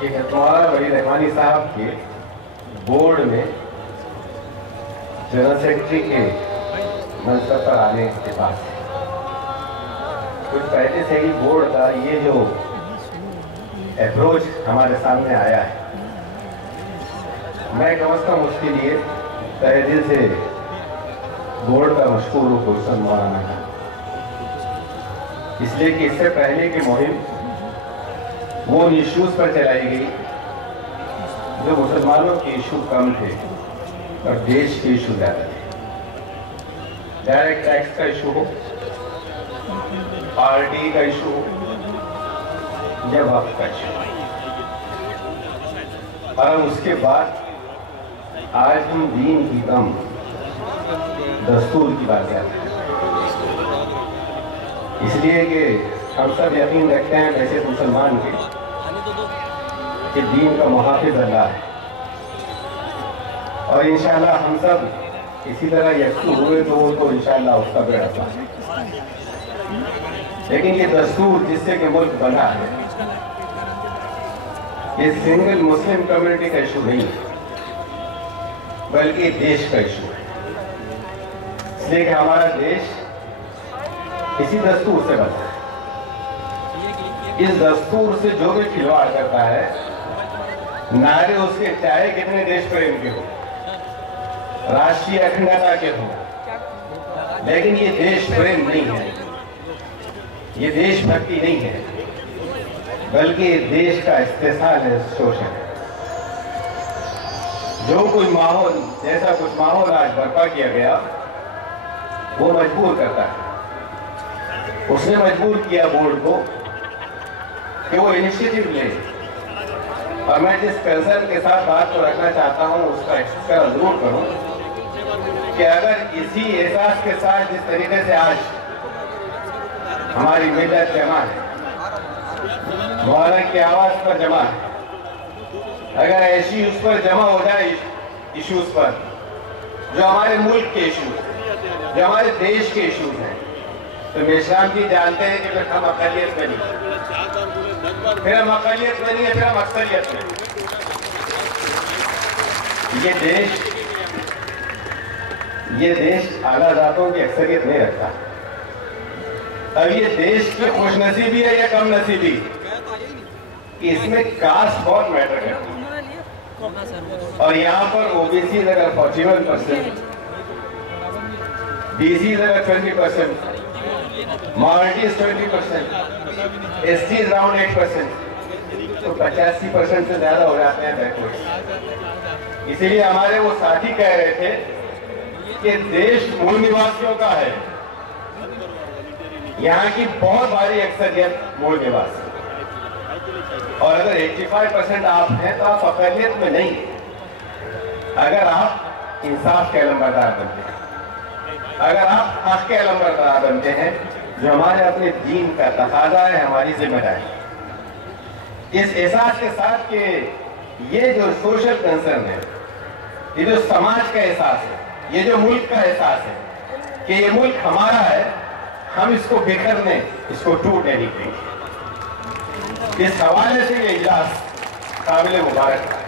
कि मौलाना वली रहमानी साहब के बोर्ड में जनरल सेक्रेटरी के मनसब पर आने के बाद कुछ पहले से ही बोर्ड का ये जो अप्रोच हमारे सामने आया है, मैं समझता हूँ उसके लिए तहे दिल से बोर्ड का मशकूर हूँ गुलशन मौलाना का, इसलिए कि इससे पहले की मुहिम वो इश्यूज पर चलाई गई जो मुसलमानों के इशू कम थे और देश के इशू ज्यादा थे। डायरेक्ट टैक्स का इशू हो, पार्टी का इशू हो या वक्त का इशू, और उसके बाद आज हम दीन की कम दस्तूर की बात करते हैं, इसलिए कि हम सब यकीन रखते हैं वैसे मुसलमान के कि दीन का मुहाफिज अल्लाह है, और इंशाअल्लाह हम सब इसी तरह यकसू हुए तो वो तो इंशाअल्लाह उसका बेड़ा पार है। लेकिन ये दस्तूर जिससे कि मुल्क बना है, ये सिंगल मुस्लिम कम्युनिटी का इशू नहीं है, बल्कि देश का इशू है। इसलिए कि हमारा देश इसी दस्तूर से बना है। इस दस्तूर से जो भी खिलवाड़ करता है, नारे उसके चाहे कितने देश प्रेम के हो, राष्ट्रीय अखंडता के हो, लेकिन ये देश प्रेम नहीं है, ये देशभक्ति नहीं है, बल्कि देश का इस्तेसाल है, शोषण है। जो कोई माहौल जैसा कुछ माहौल आज बर्पा किया गया वो मजबूर करता है। उसने मजबूर किया बोर्ड को कि वो इनिशिएटिव ले, और मैं जिस कंसर्न के साथ बात को रखना चाहता हूं उसका एक्सप्रेस जरूर करूं कि अगर इसी एहसास के साथ जिस तरीके से आज हमारी मिल्लत जमा है, मौलाना की आवाज पर जमा है, अगर ऐसी उस पर जमा हो जाए इश्यूज पर जो हमारे मुल्क के इश्यूज हैं, जो हमारे देश के इश्यूज हैं, तो मेशाम जी जानते हैं कि फिर हम अकलियत में नहीं, फिर हम अकलियत में नहीं है, फिर हम अक्सरियत में। ये देश आला जातों की अक्सरियत नहीं रखता। अब ये देश की खुशनसीबी है या कम नसीबी, इसमें कास्ट बहुत मैटर करती है। और यहाँ पर ओबीसी अगर 41%, बीसी अगर 20%, माइनॉरिटीज 20%, एसटी अराउंड 8%, तो 85% से ज्यादा हो जाते हैं बैकवर्ड। इसीलिए हमारे वो साथी कह रहे थे कि देश मूल निवासियों का है, यहाँ की बहुत भारी अक्सरियत मूल निवासी, और अगर 85% आप हैं तो आप अकलियत में नहीं, अगर आप इंसाफ के अलमबरदार बनते हैं, अगर आप हक के अलमबरदार बनते हैं, जो हमारे अपने दीन का तकाजा है, हमारी जिम्मेदारी। इस एहसास के साथ कि ये जो सोशल कंसर्न है, ये जो समाज का एहसास है, ये जो मुल्क का एहसास है कि ये मुल्क हमारा है, हम इसको बिखरने, इसको टूटने नहीं देंगे। इस हवाले से ये इजलास काबिल मुबारक है,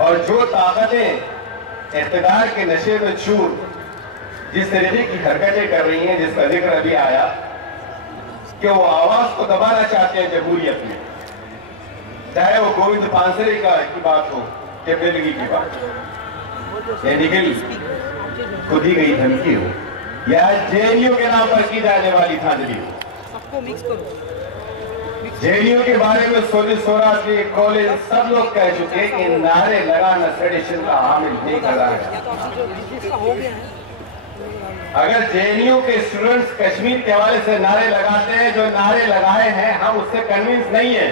और जो ताकतें इख्तिदार के नशे में चूर जिस तरीके की हरकतें कर रही हैं, जिसका जिक्र अभी आया कि वो आवाज को दबाना चाहते हैं जमहूरियत में, चाहे वो गोविंद पानसरे की बात हो या बेलगी की बात हो, या निखिल को दी गई धमकी हो, या जेएनयू के नाम पर की जाने वाली धांधली हो। सबको मिक्स करो। जेएनयू के बारे में सोराजी कॉलेज सब लोग कह चुके कि नारे लगाना ट्रेडिशन का हामिल नहीं कर रहा है। अगर जेएनयू के स्टूडेंट्स कश्मीर के हवाले से नारे लगाते हैं, जो नारे लगाए हैं, हम उससे कन्विंस नहीं है।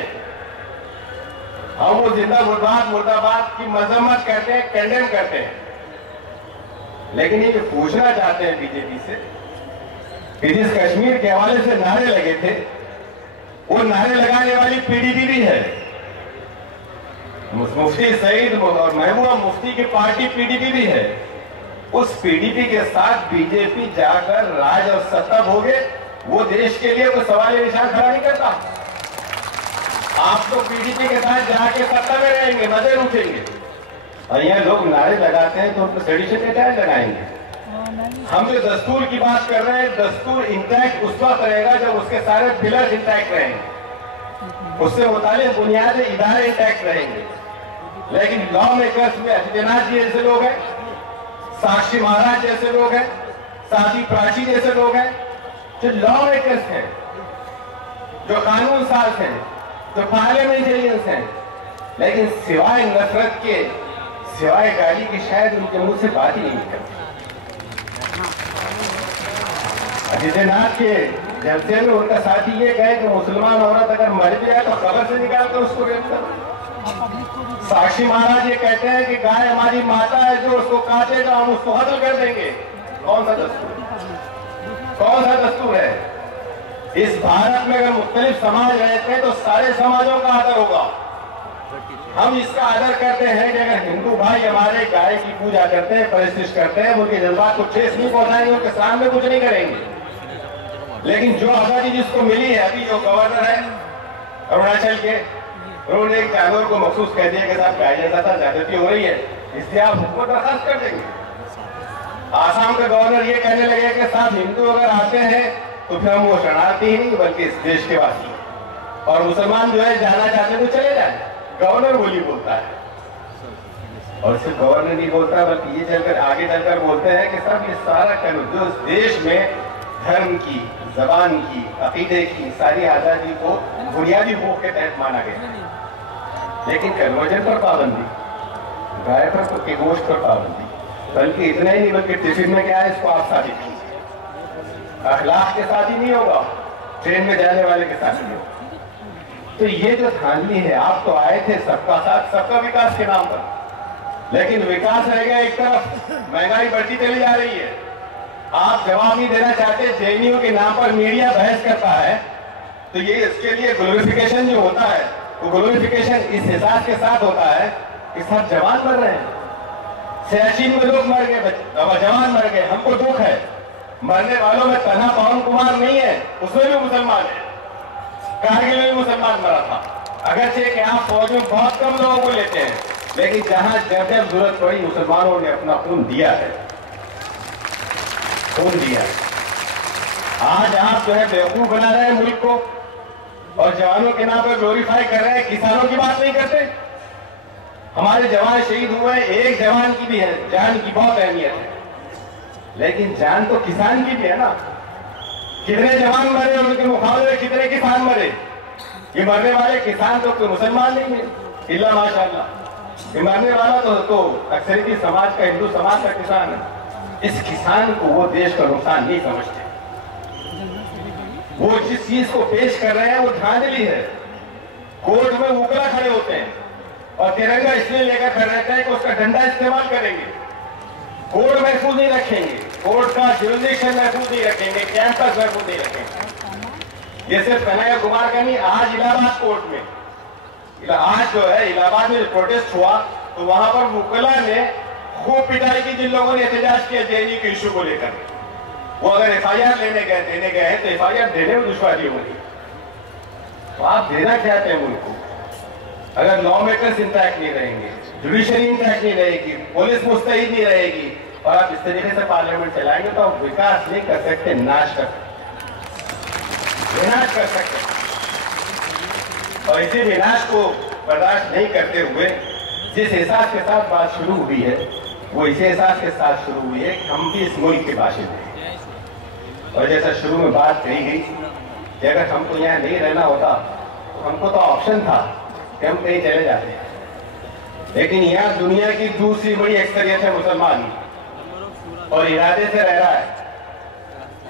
हम वो जिंदा मुर्दाबाद की मजम्मत करते हैं, कंडेम करते हैं, लेकिन ये पूछना चाहते हैं बीजेपी से कि जिस कश्मीर के हवाले से नारे लगे थे, वो नारे लगाने वाली पीडीपी भी है। मुफ्ती सईद और महबूबा मुफ्ती की पार्टी पीडीपी भी है। उस पीडीपी के साथ बीजेपी जाकर राज और सत्ता भोगे, वो देश के लिए कोई सवाल निशान खड़ा नहीं करता। आप तो पीडीपी के साथ जाके सत्ता में रहेंगे, मजे उठेंगे, और यहाँ लोग नारे लगाते हैं तो उनको सेडिशन के टाइम लगाएंगे। हम जो दस्तूर की बात कर रहे हैं, दस्तूर इंटैक्ट उस वक्त रहेगा जब उसके सारे पिलर इंटैक्ट रहेंगे, उससे मुतालिक बुनियादी इदारे इंटैक्ट रहेंगे। लेकिन लॉ मेकर्स में आदित्यनाथ जी जैसे लोग हैं, साक्षी महाराज जैसे लोग हैं, साधी प्राची जैसे लोग हैं, जो लॉ मेकर्स हैं, जो कानून साज हैं, जो पार्लियामेंटेरियंस हैं, लेकिन सिवाय नफरत के, सिवाय गाली की शायद उनके मुंह से बात ही नहीं निकलती। आदित्यनाथ के जलसे में उनका साथी ये कहे कि मुसलमान औरत अगर मर भी जाए तो कब्र से निकाल कर उसको रेप करो। साक्षी महाराज ये कहते हैं कि गाय हमारी माता है, जो उसको काटेगा हम उसको हत्या कर देंगे। कौन सा दस्तूर, कौन सा दस्तूर है? इस भारत में अगर मुख्तलिफ समाज रहते हैं तो सारे समाजों का आदर होगा। हम इसका आदर करते हैं कि अगर हिंदू भाई हमारे गाय की पूजा करते हैं, परिशिश करते हैं, उनके जज्बात को ठेस नहीं पहुंचाएंगे, उनके सामने कुछ नहीं करेंगे। लेकिन जो आजादी जिसको मिली है, अभी जो गवर्नर है अरुणाचल के, उन्होंने एक जानवर को मखसूस कह दिया कि साहब गाय जैसा था, ज्यादती हो रही है, इसलिए आप हुकूमत बर्खास्त कर देंगे। आसाम का गवर्नर ये कहने लगे कि साहब हिंदू अगर आते हैं तो फिर हम वो शरणार्थी ही नहीं बल्कि इस देश के वासी, और मुसलमान जो है जाना चाहते तो चले जाए। गवर्नर बोली बोलता है, और सिर्फ गवर्नर नहीं बोलता बल्कि ये चलकर आगे चलकर बोलते हैं कि सब ये सारा कानून जो इस देश में धर्म की, जबान की, अकीदे की सारी आजादी को बुनियादी हकूक के तहत माना गया, लेकिन कन्वर्जन पर पाबंदी, गाय पर के गोश्त पर पाबंदी, बल्कि इतना ही नहीं बल्कि टिफिन में क्या है इसको आप साबित कीजिए। अखलाक के साथ ही नहीं होगा, ट्रेन में जाने वाले के साथ नहीं होगा। तो ये जो धांधली है, आप तो आए थे सबका साथ सबका विकास के नाम पर, लेकिन विकास रह गया एक तरफ, महंगाई बढ़ती चली जा रही है। आप जवाब नहीं देना चाहते, जेएनयू के नाम पर मीडिया बहस करता है, तो ये इसके लिए ग्लोरिफिकेशन जो होता है वो ग्लोरिफिकेशन इस एहसास के साथ होता है कि सब जवान मर रहे हैं, सियाचिन में लोग मर गए, जवान मर गए, हमको दुख है। मरने वालों में तन्हा पवन कुमार नहीं है, उसमें भी मुसलमान है, कारगिल में भी मुसलमान मरा था। अगरचे कि आप फौज में बहुत कम लोगों को लेते हैं, लेकिन जहां जब जब जरूरत पड़ी मुसलमानों ने अपना खून दिया है, खून दिया है। आज आप जो है बेवकूफ बना रहे हैं मुल्क को, और जवानों के नाम पर ग्लोरीफाई कर रहे हैं, किसानों की बात नहीं करते। हमारे जवान शहीद हुए, एक जवान की भी है, जान की बहुत अहमियत है, लेकिन जान तो किसान की भी है ना। कितने जवान मरे, उनके मुकाबले में कितने किसान मरे। ये मरने वाले किसान तो कोई मुसलमान नहीं है, इल्ला माशाअल्लाह। ये मरने वाला तो अक्सरियती समाज का, हिंदू समाज का किसान है। इस किसान को वो देश का नुकसान नहीं समझते। वो जिस चीज को पेश कर रहे हैं वो धांधली है। कोर्ट में उकला खड़े होते हैं और तिरंगा इसलिए लेकर खड़े रहते हैं कि उसका डंडा इस्तेमाल करेंगे। कोर्ट महफूज नहीं रखेंगे, कोर्ट का जुरिडिक्शन महफूज नहीं रखेंगे, कैंपस महफूज नहीं रखेंगे। ये सिर्फ कन्हैया कुमार का नहीं, आज इलाहाबाद कोर्ट में, आज जो है इलाहाबाद में प्रोटेस्ट हुआ तो वहां पर मुकला ने खूब पिटाई की, जिन लोगों ने एहतजाज किया जेएनयू के इशू को लेकर। वो अगर एफआईआर देने गए हैं तो एफआईआर देने में दुश्वारी होगी। तो आप देना चाहते हैं मुल्क को, अगर लॉ मेकर्स इंटैक्ट नहीं रहेंगे, जुडिशरी इंटैक्ट नहीं रहेगी, पुलिस मुस्तैद नहीं रहेगी, और आप इस तरीके से पार्लियामेंट चलाएंगे तो आप विकास नहीं कर सकते, नाश कर सकते, विनाश कर सकते। और इसी विनाश को बर्दाश्त नहीं करते हुए जिस एहसास के साथ बात शुरू हुई है, वो इसी एहसास के साथ शुरू हुई है कि हम भी इस मुल्क के बाशिंदे हैं। और जैसा शुरू में बात कही गई कि अगर हमको यहाँ नहीं रहना होता तो हमको तो ऑप्शन था कि हम कहीं चले जाते हैं, लेकिन यहाँ दुनिया की दूसरी बड़ी अक्सरियत है मुसलमान, और इरादे से रह रहा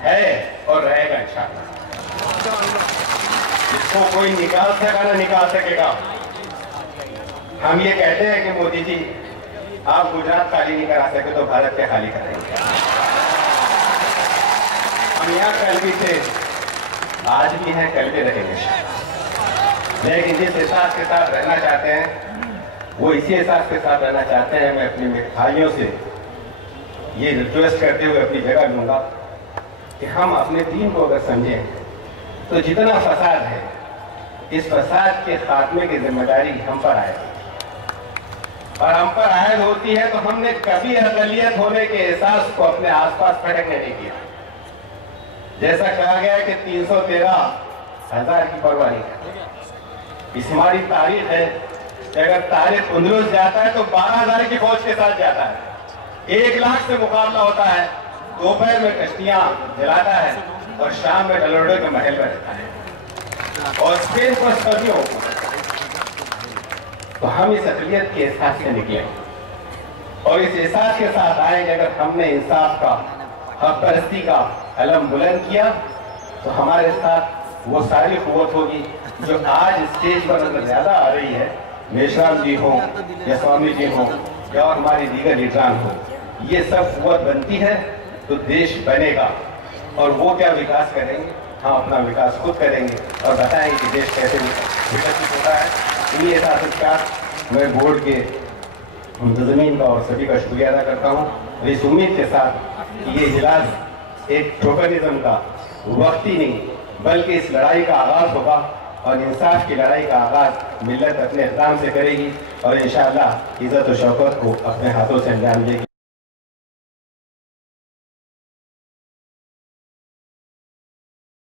है और रहेगा इंशाअल्लाह। इसको कोई निकाल सका ना निकाल सकेगा। हम ये कहते हैं कि मोदी जी आप गुजरात खाली नहीं करा सके तो भारत क्या खाली करेंगे। हम यहाँ कल भी थे, आज भी हैं, कल भी रहेंगे, लेकिन जिस एहसास के साथ रहना चाहते हैं वो इसी एहसास के साथ रहना चाहते हैं। मैं अपने भाइयों से ये रिक्वेस्ट करते हुए अपनी जगह लूंगा कि हम अपने दीन को अगर समझें तो जितना फसाद है इस फसाद के खात्मे की जिम्मेदारी हम पर आए और हम पर आयद होती है, तो हमने कभी अक़लियत होने के एहसास को अपने आसपास फटकने नहीं किया। जैसा कहा गया कि 313,000 की परवाह नहीं करते। इस हमारी तारीख है कि अगर तारिक उंदरुस जाता है तो 12,000 की फौज के साथ जाता है। 1 लाख से मुकाबला होता है, दोपहर में कश्तियां जलाता है और शाम में डलोडो के महल में रहता है और स्पेन पर सदियों। तो हम इस अक़लियत के एहसास से निकले और इस एहसास के साथ आएंगे, अगर हमने इंसाफ का, हक परस्ती का अलम बुलंद किया तो हमारे साथ वो सारी कुव्वत होगी जो आज स्टेज पर अगर ज्यादा आ रही है, मेश्राम जी हो या स्वामी जी हो या और हमारी दीगर लीडरान हो, ये सब कुव्वत बनती है तो देश बनेगा। और वो क्या विकास करेंगे, हम अपना विकास खुद करेंगे और बताएंगे कि देश कैसे विकसित होता है। इन्हीं एहसास के साथ मैं बोर्ड के मुंतज़मीन का और सभी का शुक्रिया अदा करता हूँ और इस उम्मीद के साथ कि ये इजलास एक टोकनिज्म का वक्त ही नहीं बल्कि इस लड़ाई का आगाज़ होगा और इंसाफ की लड़ाई का आगाज़ मिल्लत अपने इक़दाम से करेगी और इंशाअल्लाह इज़्ज़त और शौकत को अपने हाथों से अंजाम देगी।